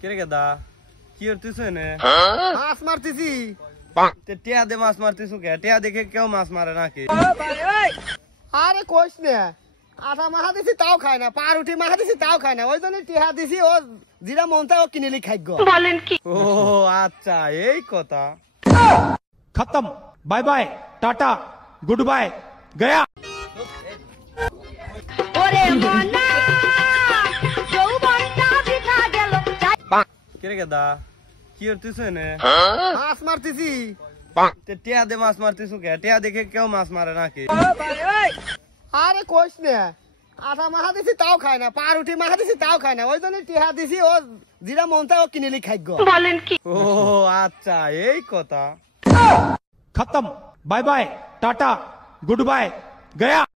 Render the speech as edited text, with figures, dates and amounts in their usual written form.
কিরে গেদা কি করতিস এনে? মাছ মারতেছি। টিয়া দে মাছ মারতিস কে? টিয়া দেখে কেউ মাছ মারে নাকি? আরে কইস না, আটা মাখা দিছি তাও খায় না, পাউরুটি মাখা দিছি তাও খায় না, ওই জন্য টিহা দিছি, ও যেটা মন চায় ও কিনেলি খাইগ। ও আচ্ছা এই কথা। खत्म, bye bye, tata, goodbye, गया। কিরে গেদা কি করতিস এনে? মাছ মারতেছি। টিয়া দে মাছ মারতিস কে? টিয়া দেখে কেউ মাছ মারে নাকি? আরে কইস না, আটা মাখা দিছি তাও খায় না, পাউরুটি মাখা দিছি তাও খায় না, ওই জন্য টিহা দিছি, ও যেটা মন চায় ও কিনেলি খাইগ। ও আচ্ছা এই কথা। खत्म, bye bye, tata, goodbye, गया।